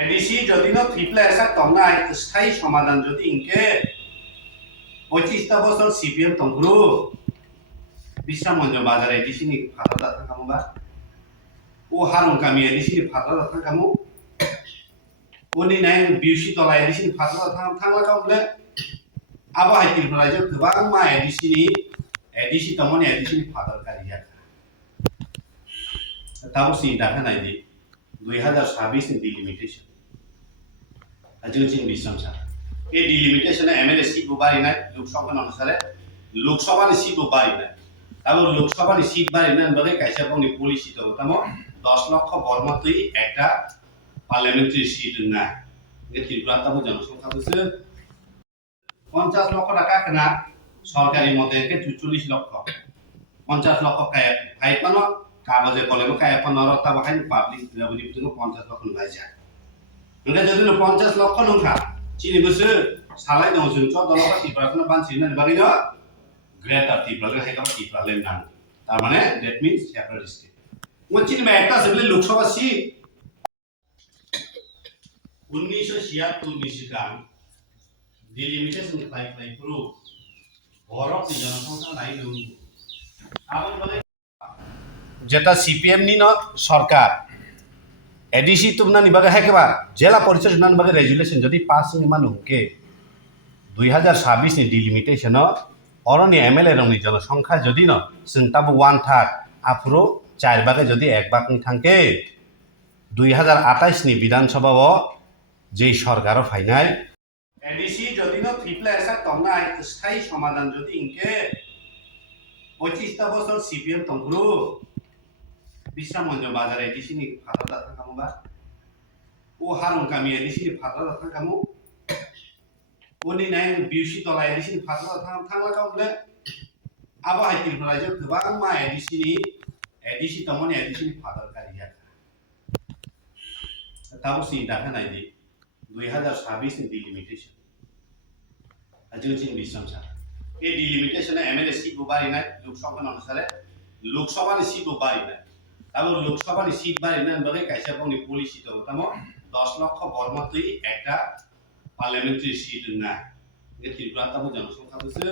ADC যদি না ট্রিপলে এসা তংনাই স্থায়ী সমাধান যদি ইনকে 25টা বছর সিপিএম তংগ্রু বিশ্রামঞ্জ বাজার এডিসি নি ফাদা দাথা কামবা ও হারুন কামি এডিসি নি ফাদা দাথা কামু उनी नाय बिउसि तला एडिसि फादला थांला कामले आबो हाइतिल फरायजो गोबां मा एडिसि तमनि एडिसि फादर कारिया ताबो सि दाखा नायदि 2026 नि डिलिमिटेशन अजोजिन बिसमसा ए डिलिमिटेशन एमएलए सीट बारिनाय लोकसभा अनुसारे लोकसभा नि सीट बारिनाय ताबो लोकसभा नि सीट बारिनाय बगे कायसा बंनि पलिसि तो तमो 10 লক্ষ বর্মতই একটা পার্লামেন্টারি সিট না যে ত্রিপুরাতাম জনসংখ্যা হচ্ছে 50 লক্ষ টাকা কেনা সরকারি মতে 44 লক্ষ 50 লক্ষ কায় ফাইপানো কাগজে কলমে কায় পানোর তা বাহাই পাবলিক লেভেলে বিতনো 50 লক্ষ নয় যায় মানে যদি 50 লক্ষ নখা চিনি বসে সালাই দং जों 14 লক্ষ ত্রিপুরাখনো বানছিনা বাকি না গ্রেটার ত্রিপুরা হাইকা ত্রিপুরা লেন নাম তার মানে দ্যাট মিন্স সেপারেট স্টেট ও চিনি মে একটা সেবলে লোকসভা সিট 1976 नि सिगां डिलिमिटेशन खालाय ग्रु भारतनि जनसंख्या नायदों आबो बले जेटा सीपीएम नि न सरकार एडीसी तुमना नि बागे हेकेबा जिला परिषद नान बागे रेजुलेशन जदि पास नि मानुके 2026 नि डिलिमिटेशन अरनि एमएलए रंनि जनसंख्या जदि न जोंताबो 1/3 आफुरो 4 बागे जदि 1 बाग नि थांके 2028 नि विधानसभा যে সরকার ফাইনাল এডিসি যদি না ট্রিপলে এসা তংনাই স্থায়ী সমাধান যদি ইনকে 25টা বছর সিপিএম তংগ্রু বিশ্রামঞ্জ বাজার এডিসি নি ফাদা দাথা কামবা ও হারুন কামি এডিসি নি ফাদা দাথা কামু উনি নাই বিউসি তলা এডিসি নি ফাদা দাথা থাংলা কামলে আবো হাইতিল ফরাইজো গোবাं मा एडिसि तमनि एडिसि नि फादर कारिया ताबो सि दाखा नायदि 2026 नि डिलिमिटेशन अजोजिन बिसमसा ए डिलिमिटेशन एमएलए सीट बारिनाय लोकसभा अनुसारे लोकसभा नि सीट बारिनाय ताबो लोकसभा नि सीट बारिनाय बगे कायसा बंनि पलिसि तो तमो 10 লক্ষ বর্মতই একটা পার্লামেন্টারি সিট না যে ত্রিপুরাতাম জনসংখ্যা হচ্ছে